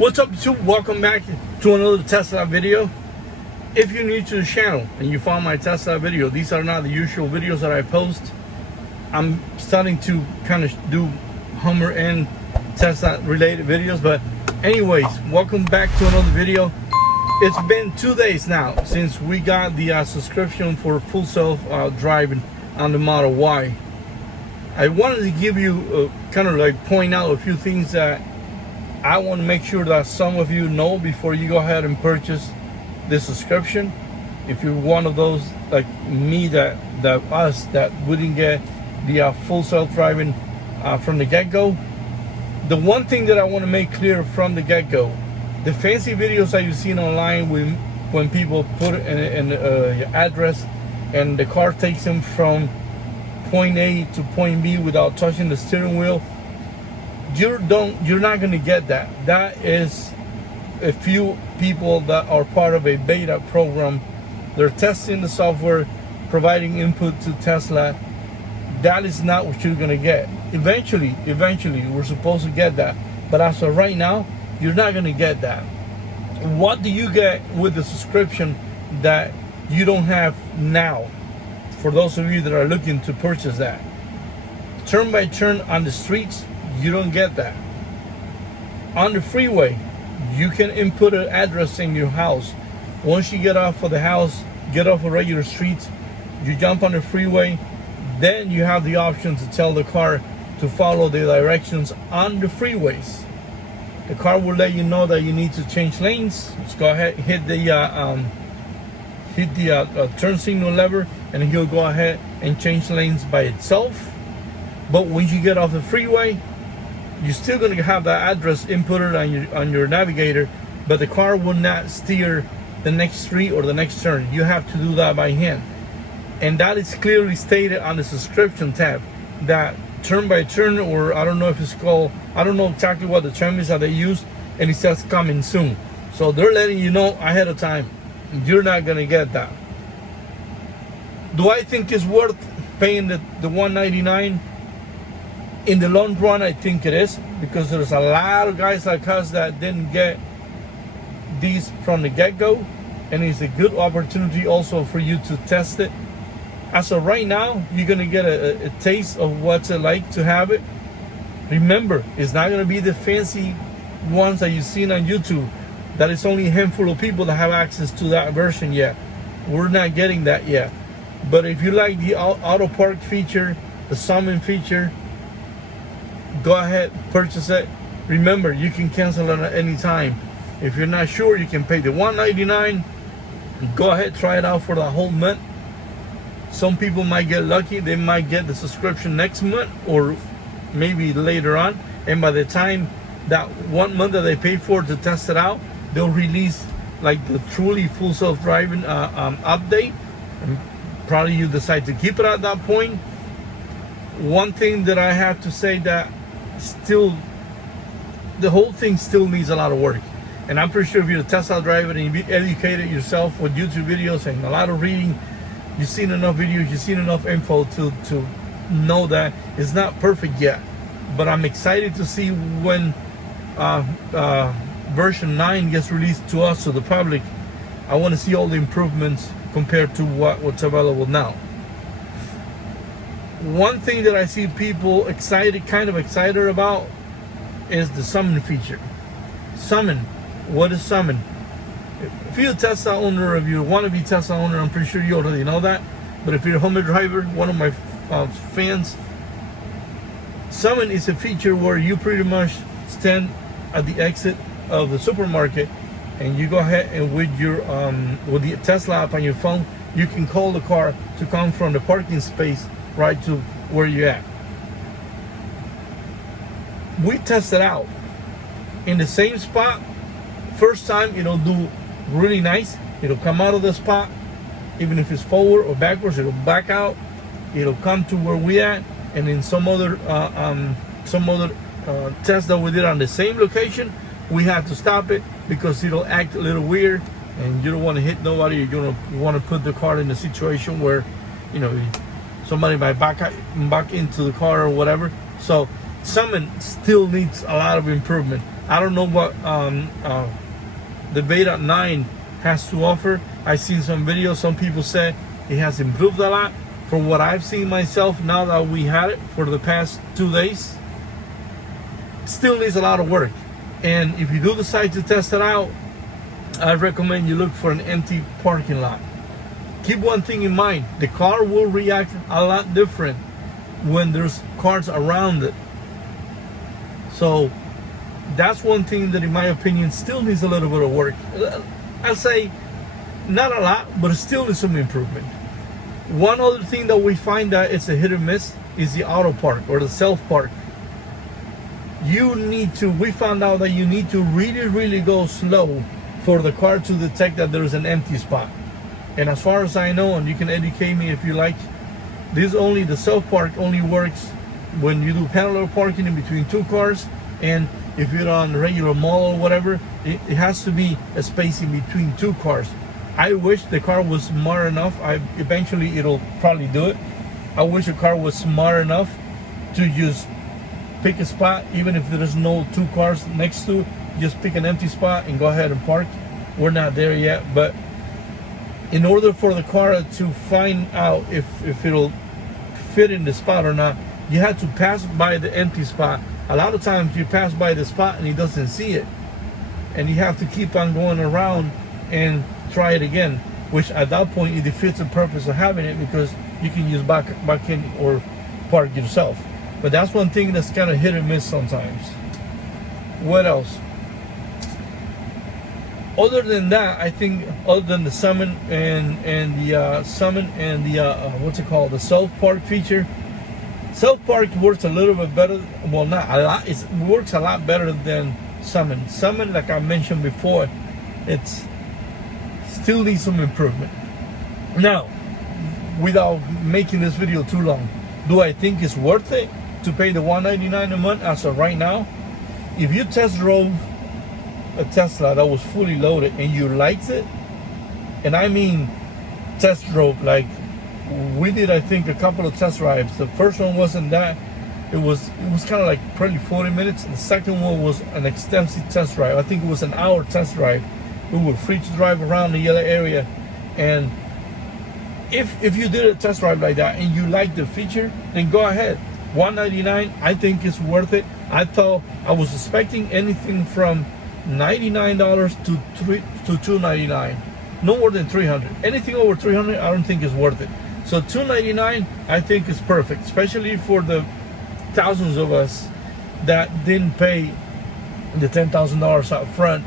What's up, YouTube? Welcome back to another Tesla video. If you're new to the channel and you found my Tesla video, these are not the usual videos that I post. I'm starting to kind of do Hummer and Tesla related videos, but anyways, welcome back to another video. It's been 2 days now since we got the subscription for full self driving on the Model Y. I wanted to give you kind of like point out a few things that I want to make sure that some of you know before you go ahead and purchase this subscription. If you're one of those like me that wouldn't get the full self-driving from the get-go, the one thing that I want to make clear from the get-go, the fancy videos that you've seen online when people put an address and the car takes them from point A to point B without touching the steering wheel, you're not going to get that. That is a few people that are part of a beta program. They're testing the software, providing input to Tesla. That is not what you're going to get. Eventually we're supposed to get that, but as of right now, you're not going to get that. What do you get with the subscription that you don't have now? For those of you that are looking to purchase that, turn by turn on the streets, you don't get that. On the freeway, you can input an address in your house. Once you get off of the house, get off of regular streets, you jump on the freeway, then you have the option to tell the car to follow the directions on the freeways. The car will let you know that you need to change lanes. Just go ahead, hit the turn signal lever, and he'll go ahead and change lanes by itself. But when you get off the freeway, you're still going to have that address inputted on your navigator, but the car will not steer the next street or the next turn. You have to do that by hand. And that is clearly stated on the subscription tab, that turn by turn, or I don't know if it's called, I don't know exactly what the term is that they use, and it says coming soon. So they're letting you know ahead of time. You're not going to get that. Do I think it's worth paying the $199? In the long run, I think it is, because there's a lot of guys like us that didn't get these from the get-go, and it's a good opportunity also for you to test it. As of right now, you're going to get a taste of what's it like to have it. Remember, it's not going to be the fancy ones that you've seen on YouTube. That is only a handful of people that have access to that version yet. We're not getting that yet. But if you like the auto park feature, the summon feature, go ahead, purchase it. Remember, you can cancel it at any time. If you're not sure, you can pay the $199. Go ahead, try it out for the whole month. Some people might get lucky. They might get the subscription next month or maybe later on. And by the time that 1 month that they pay for to test it out, they'll release like the truly full self-driving update. And probably you decide to keep it at that point. One thing that I have to say, that still, the whole thing still needs a lot of work. And I'm pretty sure if you're a Tesla driver and you've educated yourself with YouTube videos and a lot of reading, you've seen enough videos, you've seen enough info to know that it's not perfect yet. But I'm excited to see when version 9 gets released to us, to the public. I want to see all the improvements compared to what's available now. One thing that I see people kind of excited about is the summon feature. Summon. What is summon? If you're a Tesla owner, if you want to be a Tesla owner, I'm pretty sure you already know that. But if you're a Hummer driver, one of my fans, summon is a feature where you pretty much stand at the exit of the supermarket, and you go ahead and with the Tesla app on your phone, you can call the car to come from the parking space right to where you're at. We tested out in the same spot. First time, it'll do really nice. It'll come out of the spot, even if it's forward or backwards, it'll back out. It'll come to where we at. And in some other test that we did on the same location, we had to stop it because it'll act a little weird, and you don't want to hit nobody. You don't want to put the car in a situation where, somebody might back into the car or whatever. So summon still needs a lot of improvement. I don't know what the beta 9 has to offer. I've seen some videos. Some people say it has improved a lot. From what I've seen myself, now that we had it for the past 2 days, still needs a lot of work. And if you do decide to test it out, I recommend you look for an empty parking lot. Keep one thing in mind: the car will react a lot different when there's cars around it. So that's one thing that, in my opinion, still needs a little bit of work. I'll say not a lot, but it still needs some improvement. One other thing that we find that it's a hit or miss is the auto park or the SelfPark. We found out that you need to really go slow for the car to detect that there's an empty spot. And as far as I know, and you can educate me if you like, the SelfPark only works when you do parallel parking in between 2 cars, and if you're on regular mall or whatever, it has to be a space in between 2 cars. I wish the car was smart enough. Eventually it'll probably do it. I wish the car was smart enough to just pick a spot, even if there's no 2 cars next to it, just pick an empty spot and go ahead and park. We're not there yet, but in order for the car to find out if it'll fit in the spot or not, you have to pass by the empty spot. A lot of times you pass by the spot and he doesn't see it, and you have to keep on going around and try it again, which at that point it defeats the purpose of having it, because you can use back in or park yourself. But that's one thing that's kind of hit or miss sometimes. What else? Other than that, I think other than the summon and the the SelfPark feature, SelfPark works a little bit better. Well, not a lot. It works a lot better than summon. Summon, like I mentioned before, it's still needs some improvement. Now, without making this video too long, do I think it's worth it to pay the $199 a month as of right now? If you test drove a Tesla that was fully loaded and you liked it, and I mean test drove, like we did, I think, a couple of test drives. The first one wasn't that, it was kind of like probably 40 minutes. The second one was an extensive test drive. I think it was an hour test drive. We were free to drive around the yellow area. And if you did a test drive like that and you like the feature, then go ahead. $199, I think it's worth it. I was expecting anything from $99 to $299, no more than $300. Anything over $300, I don't think is worth it. So $299, I think is perfect, especially for the thousands of us that didn't pay the $10,000 up front,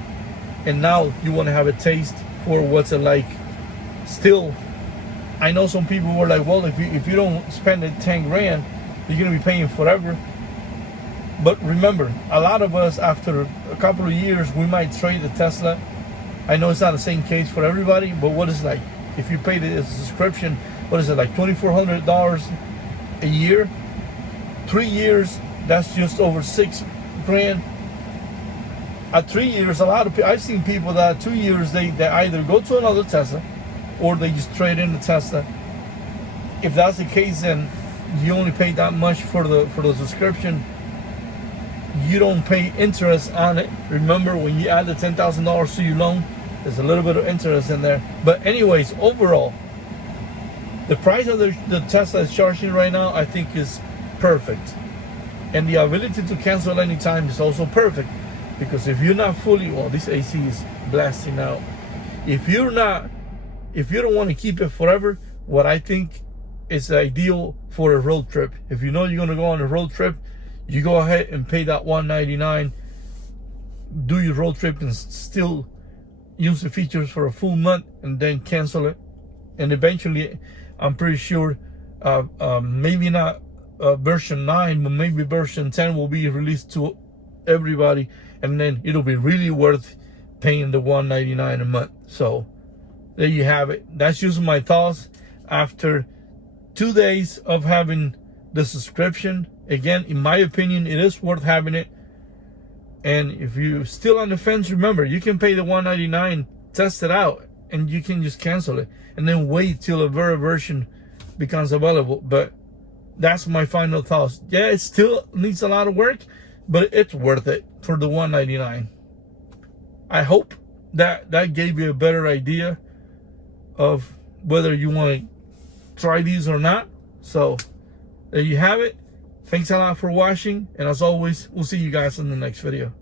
and now you want to have a taste for what's it like. Still, I know some people were like, well, if you don't spend the 10 grand, you're gonna be paying forever. But remember, a lot of us, after a couple of years, we might trade the Tesla. I know it's not the same case for everybody, but what is it like? If you pay the subscription, what is it, like $2,400 a year? 3 years, that's just over $6 grand. At 3 years, a lot of people, I've seen people that 2 years, they either go to another Tesla or they just trade in the Tesla. If that's the case, then you only pay that much for the subscription. You don't pay interest on it. Remember, when you add the $10,000 to your loan, there's a little bit of interest in there. But anyways, overall, the price of the Tesla is charging right now, I think, is perfect. And the ability to cancel anytime is also perfect, because if you're not fully, well, this AC is blasting out. If you don't want to keep it forever, what I think is ideal for a road trip. If you know you're going to go on a road trip, you go ahead and pay that $199, do your road trip, and still use the features for a full month, and then cancel it. And eventually, I'm pretty sure, maybe not version 9, but maybe version 10 will be released to everybody, and then it'll be really worth paying the $199 a month. So there you have it. That's just my thoughts after 2 days of having the subscription. Again, in my opinion, it is worth having it. And if you're still on the fence, remember, you can pay the $199, test it out, and you can just cancel it and then wait till a better version becomes available. But that's my final thoughts. Yeah, it still needs a lot of work, but it's worth it. for the $199. I hope that gave you a better idea of whether you want to try these or not. So there you have it. Thanks a lot for watching, and as always, we'll see you guys in the next video.